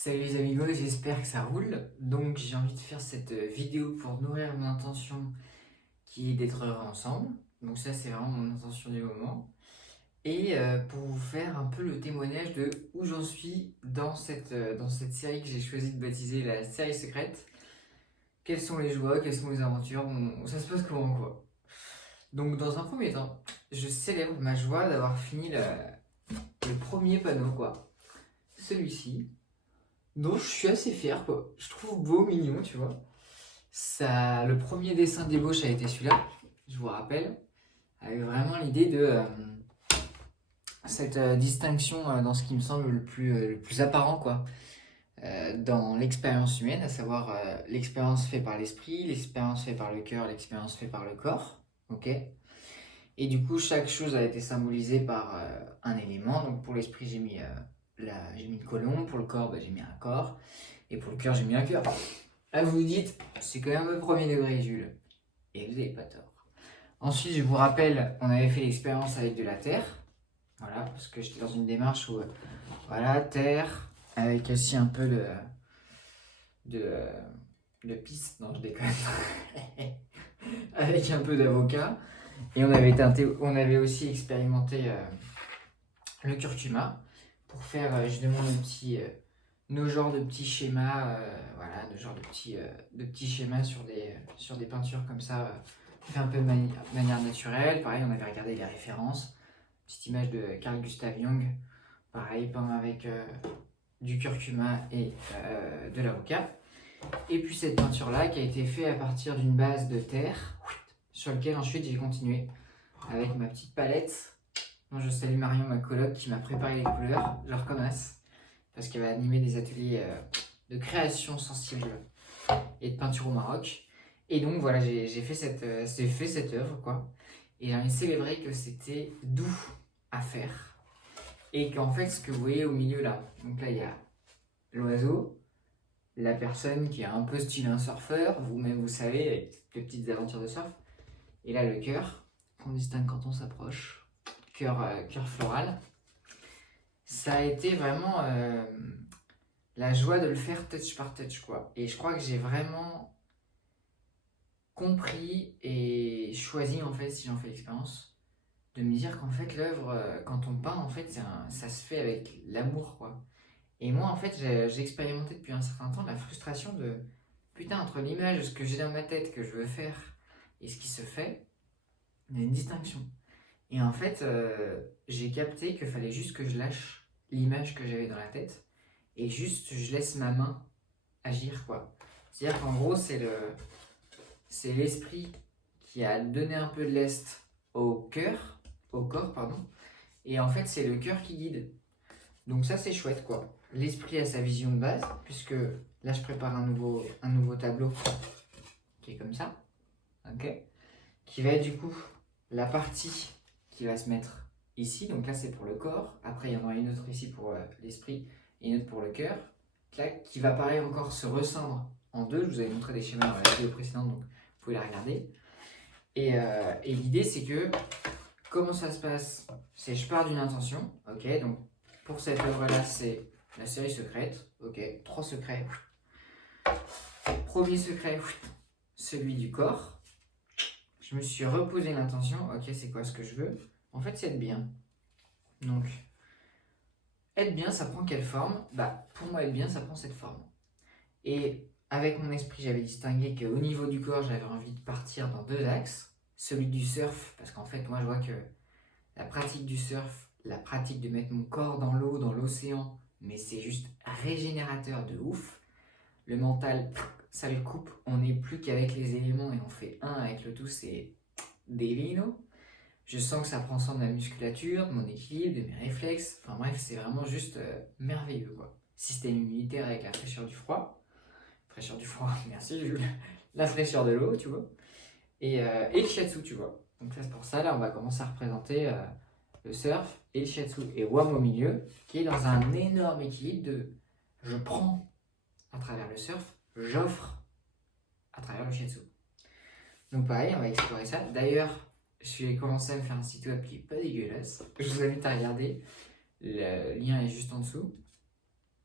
Salut les amigos, j'espère que ça roule. Donc j'ai envie de faire cette vidéo pour nourrir mon intention qui est d'être heureux ensemble. Donc ça c'est vraiment mon intention du moment. Et pour vous faire un peu le témoignage de où j'en suis dans cette série que j'ai choisi de baptiser la série secrète. Quelles sont les joies, quelles sont les aventures, ça se passe comment quoi. Donc dans un premier temps, je célèbre ma joie d'avoir fini le premier panneau quoi. Celui-ci. Donc je suis assez fier quoi. Je trouve beau, mignon, tu vois. Ça, le premier dessin d'ébauche a été celui-là, je vous rappelle, avec vraiment l'idée de cette distinction dans ce qui me semble le plus apparent quoi, dans l'expérience humaine, à savoir l'expérience faite par l'esprit, l'expérience faite par le cœur, l'expérience faite par le corps, ok. Et du coup chaque chose a été symbolisée par un élément. Donc pour l'esprit j'ai mis une colombe, pour le corps j'ai mis un corps, et pour le cœur j'ai mis un cœur. Là vous vous dites, c'est quand même le premier degré Jules, et vous n'avez pas tort. Ensuite je vous rappelle, on avait fait l'expérience avec de la terre, voilà, parce que j'étais dans une démarche où, voilà, terre, avec aussi un peu de, de pisse, non je déconne, avec un peu d'avocat, et on avait aussi expérimenté le curcuma, pour faire justement nos genres de petits schémas, voilà, de petits schémas sur des peintures comme ça, fait un peu de manière naturelle. Pareil, on avait regardé les références, petite image de Carl Gustav Jung, pareil, peint avec du curcuma et de l'avocat. Et puis cette peinture-là qui a été faite à partir d'une base de terre, sur laquelle ensuite j'ai continué avec ma petite palette. Moi, je salue Marion, ma coloc, qui m'a préparé les couleurs, je la reconnaisse, parce qu'elle va animer des ateliers de création sensible et de peinture au Maroc. Et donc voilà, j'ai fait cette œuvre, quoi. Et j'ai envie de célébrer que c'était doux à faire. Et qu'en fait, ce que vous voyez au milieu là, donc là, il y a l'oiseau, la personne qui a un peu style un surfeur, vous-même vous savez, avec des petites aventures de surf. Et là, le cœur, qu'on distingue quand on s'approche. Cœur floral. Ça a été vraiment la joie de le faire touch par touch quoi. Et je crois que j'ai vraiment compris et choisi en fait, si j'en fais l'expérience, de me dire qu'en fait l'œuvre, quand on peint en fait, ça se fait avec l'amour quoi. Et moi en fait j'ai expérimenté depuis un certain temps la frustration de putain, entre l'image, ce que j'ai dans ma tête que je veux faire et ce qui se fait, il y a une distinction. Et en fait, j'ai capté qu'il fallait juste que je lâche l'image que j'avais dans la tête et juste je laisse ma main agir quoi. C'est-à-dire qu'en gros, c'est l'esprit qui a donné un peu de lest au corps pardon, et en fait c'est le cœur qui guide. Donc ça c'est chouette quoi. L'esprit a sa vision de base, puisque là je prépare un nouveau tableau qui est comme ça, ok, qui va être du coup la partie qui va se mettre ici, donc là c'est pour le corps, après il y en aura une autre ici pour l'esprit et une autre pour le cœur, qui va pareil encore se rescindre en deux. Je vous avais montré des schémas dans la vidéo précédente, donc vous pouvez la regarder. Et l'idée c'est que, comment ça se passe, c'est je pars d'une intention, ok, donc pour cette œuvre là c'est la série secrète, ok, 3 secrets. Premier secret, celui du corps. Je me suis reposé l'intention, ok, c'est quoi ce que je veux? En fait, c'est être bien. Donc, être bien, ça prend quelle forme? Bah, pour moi, être bien, ça prend cette forme. Et avec mon esprit, j'avais distingué qu'au niveau du corps, j'avais envie de partir dans 2 axes. Celui du surf, parce qu'en fait, moi, je vois que la pratique du surf, la pratique de mettre mon corps dans l'eau, dans l'océan, mais c'est juste régénérateur de ouf. Le mental, ça le coupe, on n'est plus qu'avec les éléments et on fait un avec le tout, c'est divino. Je sens que ça prend soin de ma musculature, de mon équilibre, de mes réflexes. Enfin bref, c'est vraiment juste merveilleux quoi. Système immunitaire avec la fraîcheur du froid. Fraîcheur du froid, merci Jules. La fraîcheur de l'eau, tu vois. Et le shiatsu, tu vois. Donc là, c'est pour ça, là, on va commencer à représenter le surf et le shiatsu. Et WAM au milieu, qui est dans un énorme équilibre de je prends à travers le surf, j'offre à travers le shiatsu. Donc pareil, on va explorer ça. D'ailleurs, j'ai commencé à me faire un site web qui est pas dégueulasse. Je vous invite à regarder. Le lien est juste en dessous.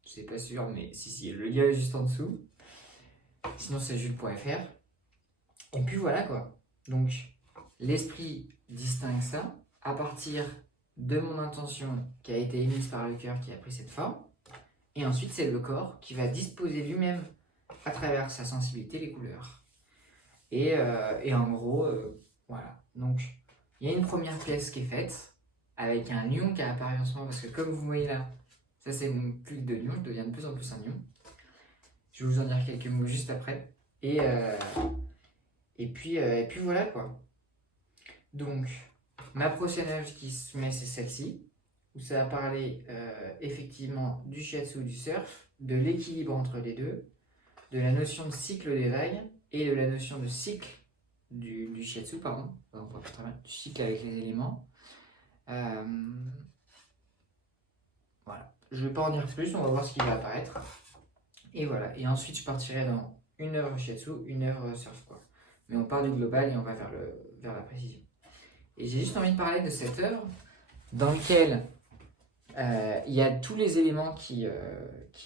C'est pas sûr, mais si, le lien est juste en dessous. Sinon, c'est jules.fr. Et puis voilà quoi. Donc, l'esprit distingue ça à partir de mon intention qui a été émise par le cœur qui a pris cette forme. Et ensuite, c'est le corps qui va disposer lui-même à travers sa sensibilité les couleurs. Et en gros, voilà. Donc, il y a une première pièce qui est faite avec un lion qui a apparu en ce moment parce que comme vous voyez là, ça c'est mon pull de lion, je deviens de plus en plus un lion. Je vais vous en dire quelques mots juste après. Et puis voilà quoi. Donc, ma prochaine œuvre qui se met, c'est celle-ci, où ça va parler effectivement du shiatsu, du surf, de l'équilibre entre les deux, de la notion de cycle des vagues et de la notion de cycle du shiatsu, pardon, du cycle avec les éléments. Voilà, je ne vais pas en dire plus, on va voir ce qui va apparaître. Et voilà, et ensuite je partirai dans une œuvre shiatsu, une œuvre surf quoi. Mais on part du global et on va vers la précision. Et j'ai juste envie de parler de cette œuvre dans laquelle il y a tous les éléments qui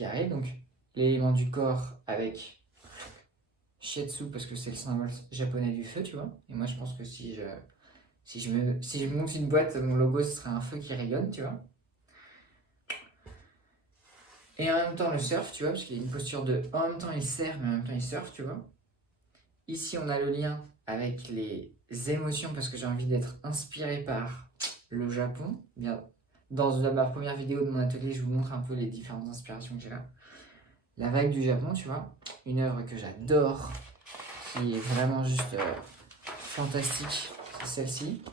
arrivent. Donc l'élément du corps avec shiatsu parce que c'est le symbole japonais du feu, tu vois. Et moi je pense que si je monte une boîte, mon logo ce serait un feu qui rayonne, tu vois. Et en même temps le surf, tu vois, parce qu'il y a une posture de en même temps il serre mais en même temps il surfe, tu vois. Ici on a le lien avec les émotions parce que j'ai envie d'être inspiré par le Japon. Bien, dans ma première vidéo de mon atelier, je vous montre un peu les différentes inspirations que j'ai là. La vague du Japon, tu vois, une œuvre que j'adore, qui est vraiment juste fantastique, c'est celle-ci,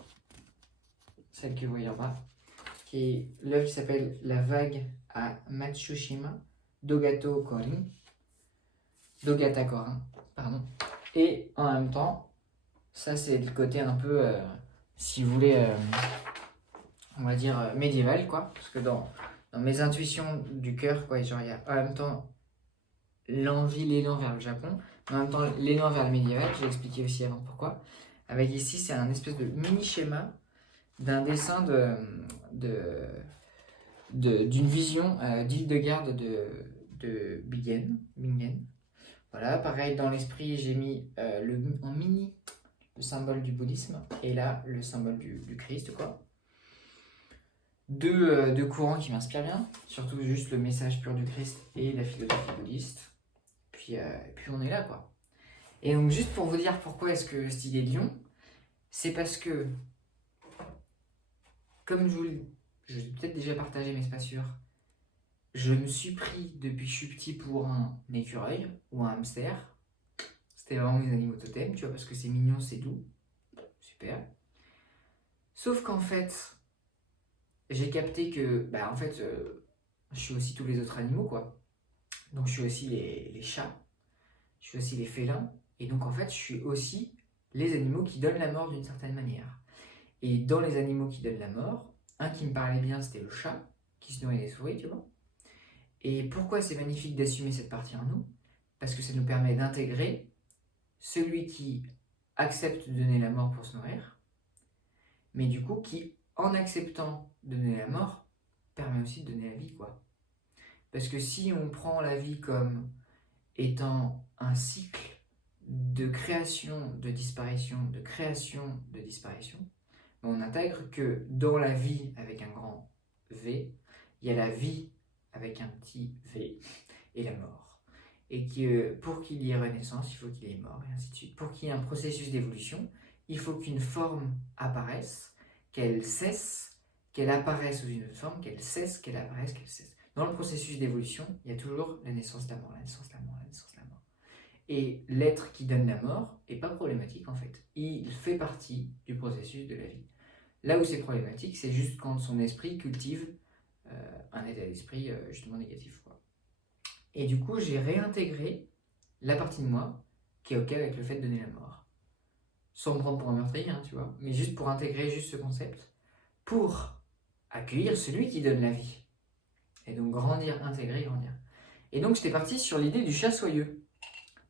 celle que vous voyez en bas, qui est l'œuvre qui s'appelle La vague à Matsushima, Dogata Korin, pardon. Et en même temps, ça c'est le côté un peu, si vous voulez, on va dire médiéval, quoi. Parce que dans mes intuitions du cœur, quoi, genre il y a en même temps l'envie, l'élan vers le Japon, mais en même temps l'élan vers le médiéval, j'ai expliqué aussi avant pourquoi. Avec ici, c'est un espèce de mini-schéma d'un dessin d'une vision d'île de garde de Bingen. Voilà, pareil, dans l'esprit, j'ai mis en mini le symbole du bouddhisme et là, le symbole du Christ, quoi. Deux courants qui m'inspirent bien, surtout juste le message pur du Christ et la philosophie bouddhiste. Puis on est là, quoi. Et donc, juste pour vous dire pourquoi est-ce que cette idée de lion, c'est parce que, comme je l'ai peut-être déjà partagé, mais c'est pas sûr, je me suis pris depuis que je suis petit pour un écureuil ou un hamster. C'était vraiment mes animaux totems, tu vois, parce que c'est mignon, c'est doux. Super. Sauf qu'en fait, j'ai capté que, en fait, je suis aussi tous les autres animaux, quoi. Donc, je suis aussi les chats, je suis aussi les félins, et donc, en fait, je suis aussi les animaux qui donnent la mort d'une certaine manière. Et dans les animaux qui donnent la mort, un qui me parlait bien, c'était le chat, qui se nourrit des souris, tu vois. Et pourquoi c'est magnifique d'assumer cette partie en nous? Parce que ça nous permet d'intégrer celui qui accepte de donner la mort pour se nourrir, mais du coup qui, en acceptant de donner la mort, permet aussi de donner la vie, quoi. Parce que si on prend la vie comme étant un cycle de création, de disparition, de création, de disparition, on intègre que dans la vie avec un grand V, il y a la vie avec un petit v et la mort. Et que pour qu'il y ait renaissance, il faut qu'il y ait mort, et ainsi de suite. Pour qu'il y ait un processus d'évolution, il faut qu'une forme apparaisse, qu'elle cesse, qu'elle apparaisse sous une autre forme, qu'elle cesse, qu'elle apparaisse, qu'elle cesse. Dans le processus d'évolution, il y a toujours la naissance, la mort, la naissance, la mort, la naissance, la mort. Et l'être qui donne la mort n'est pas problématique en fait. Il fait partie du processus de la vie. Là où c'est problématique, c'est juste quand son esprit cultive un état d'esprit justement négatif, quoi. Et du coup, j'ai réintégré la partie de moi qui est ok avec le fait de donner la mort. Sans me prendre pour un meurtrier, hein, tu vois, mais juste pour intégrer juste ce concept, pour accueillir celui qui donne la vie. Et donc grandir, intégrer, grandir. Et donc j'étais parti sur l'idée du chat soyeux.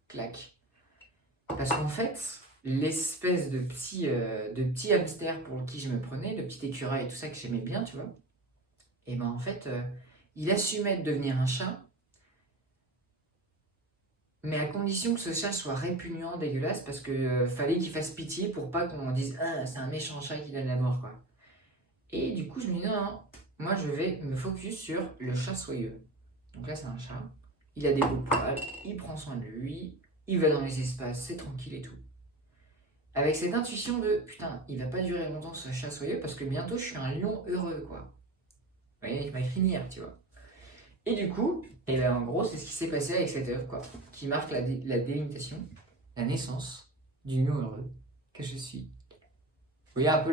Clac. Parce qu'en fait, l'espèce de petit hamster pour qui je me prenais, le petit écureuil et tout ça que j'aimais bien, tu vois, et ben en fait, il assumait de devenir un chat mais à condition que ce chat soit répugnant, dégueulasse, parce que fallait qu'il fasse pitié pour pas qu'on dise ah c'est un méchant chat qui donne la mort quoi. Et du coup je me dis non, non, moi je vais me focus sur le chat soyeux. Donc là c'est un chat, il a des beaux poils, il prend soin de lui, il va dans les espaces, c'est tranquille et tout. Avec cette intuition de putain, il va pas durer longtemps ce chat soyeux parce que bientôt je suis un lion heureux quoi. Vous voyez, avec ma crinière, tu vois. Et du coup, et ben en gros, c'est ce qui s'est passé avec cette œuvre, quoi, qui marque la délimitation, la naissance du lion heureux que je suis. Vous voyez un peu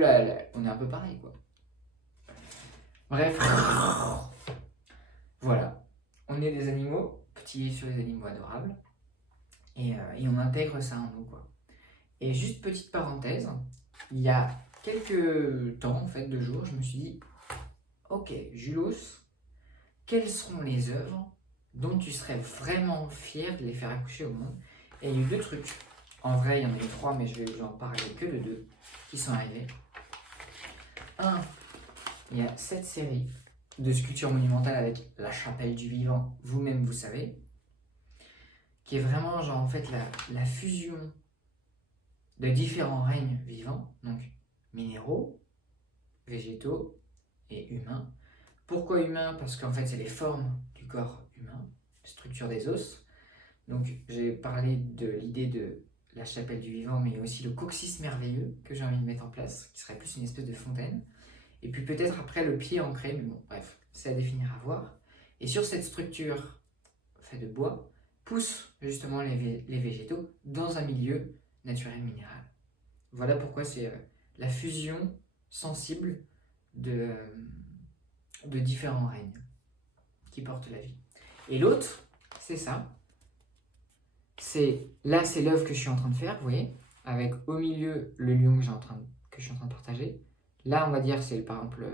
on est un peu pareil, quoi. Bref, voilà. On est des animaux, petits sur les animaux adorables, et on intègre ça en nous, quoi. Et juste petite parenthèse, il y a quelques temps, en fait, 2 jours, je me suis dit, ok, Julos, quelles seront les œuvres dont tu serais vraiment fier de les faire accoucher au monde? Et il y a eu 2 trucs. En vrai, il y en a eu 3, mais je vais en parler que de 2 qui sont arrivés. Il y a cette série de sculptures monumentales avec la chapelle du vivant, vous-même vous savez, qui est vraiment genre en fait la fusion de différents règnes vivants, donc minéraux, végétaux et humains. Pourquoi humains? Parce qu'en fait c'est les formes du corps humain, structure des os. Donc j'ai parlé de l'idée de la chapelle du vivant, mais il y a aussi le coccyx merveilleux que j'ai envie de mettre en place, qui serait plus une espèce de fontaine. Et puis peut-être après le pied ancré, mais bon, bref, c'est à définir à voir. Et sur cette structure faite de bois, poussent justement les végétaux dans un milieu naturel minéral. Voilà pourquoi c'est la fusion sensible de différents règnes qui portent la vie. Et l'autre, c'est ça. Là, c'est l'œuvre que je suis en train de faire, vous voyez, avec au milieu le lion que je suis en train de partager. Là, on va dire, c'est par exemple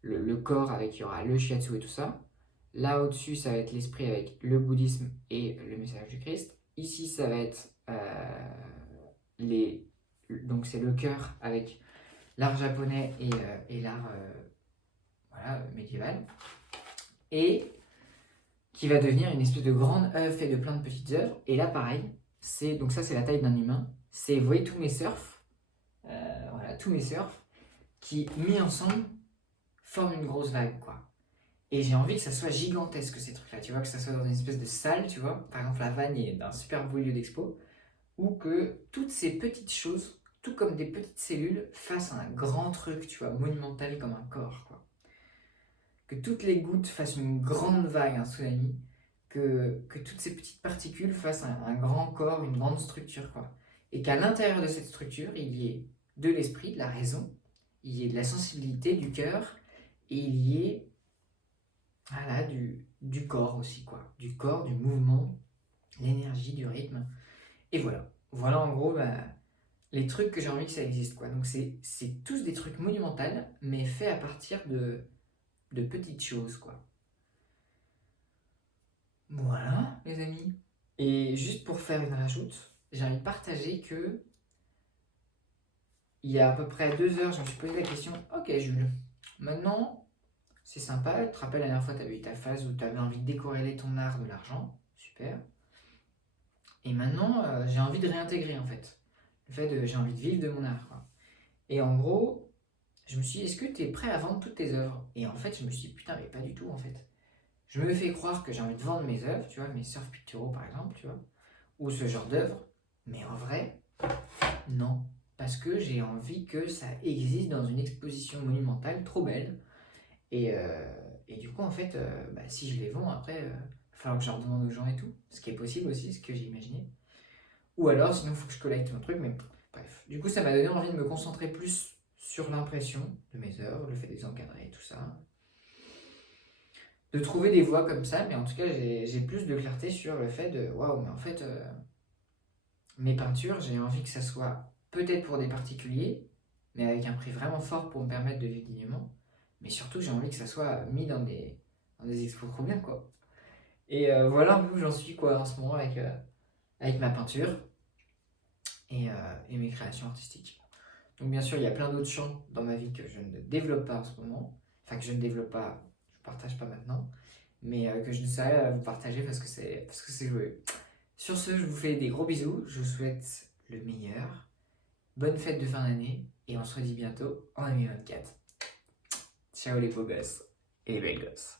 le corps avec, il y aura le shiatsu et tout ça. Là, au-dessus, ça va être l'esprit avec le bouddhisme et le message du Christ. Ici, ça va être donc c'est le cœur avec l'art japonais et l'art médiéval. Et qui va devenir une espèce de grande œuvre faite de plein de petites œuvres. Et là, pareil, donc ça, c'est la taille d'un humain. Vous voyez, tous mes surfs, tous mes surfs, qui, mis ensemble, forment une grosse vague, quoi. Et j'ai envie que ça soit gigantesque, ces trucs-là, tu vois, que ça soit dans une espèce de salle, tu vois, par exemple la Vanne est d'un super beau lieu d'expo, où que toutes ces petites choses, tout comme des petites cellules, fassent un grand truc, tu vois, monumental comme un corps, quoi. Que toutes les gouttes fassent une grande vague, un tsunami, que toutes ces petites particules fassent un grand corps, une grande structure, quoi. Et qu'à l'intérieur de cette structure, il y ait de l'esprit, de la raison, il y ait de la sensibilité, du cœur, et il y ait du corps aussi, quoi. Du corps, du mouvement, l'énergie, du rythme. Et voilà. Voilà en gros les trucs que j'ai envie que ça existe, quoi. Donc c'est tous des trucs monumentaux, mais faits à partir de petites choses, quoi. Voilà, les amis. Et juste pour faire une rajoute, j'ai envie de partager que il y a à peu près 2 heures, je me suis posé la question, ok Jules, maintenant c'est sympa, tu te rappelles la dernière fois tu avais eu ta phase où tu avais envie de décorréler ton art de l'argent, super. Et maintenant j'ai envie de réintégrer en fait, le fait de j'ai envie de vivre de mon art, quoi. Et en gros, je me suis dit, est-ce que tu es prêt à vendre toutes tes œuvres? Et en fait, je me suis dit, putain, mais pas du tout en fait. Je me fais croire que j'ai envie de vendre mes œuvres, tu vois, mes surf picturaux par exemple, tu vois, ou ce genre d'œuvres, mais en vrai, non. Parce que j'ai envie que ça existe dans une exposition monumentale trop belle. Et du coup, en fait, si je les vends après, il va falloir que je leur demande aux gens et tout. Ce qui est possible aussi, ce que j'ai imaginé. Ou alors, sinon, il faut que je collecte mon truc, mais bref. Du coup, ça m'a donné envie de me concentrer plus sur l'impression de mes œuvres, le fait de les encadrer et tout ça. De trouver des voies comme ça, mais en tout cas, j'ai plus de clarté sur le fait de waouh, mais en fait, mes peintures, j'ai envie que ça soit peut-être pour des particuliers, mais avec un prix vraiment fort pour me permettre de vivre dignement. Mais surtout, j'ai envie que ça soit mis dans des expos trop bien, quoi. Et voilà où j'en suis, quoi, en ce moment avec ma peinture et mes créations artistiques. Donc, bien sûr, il y a plein d'autres champs dans ma vie que je ne développe pas en ce moment. Enfin, que je ne développe pas, je ne partage pas maintenant. Mais que je ne sais pas vous partager parce que c'est joyeux. Sur ce, je vous fais des gros bisous, je vous souhaite le meilleur. Bonne fête de fin d'année et on se redit bientôt en 2024. Ciao les beaux gosses et les belles gosses.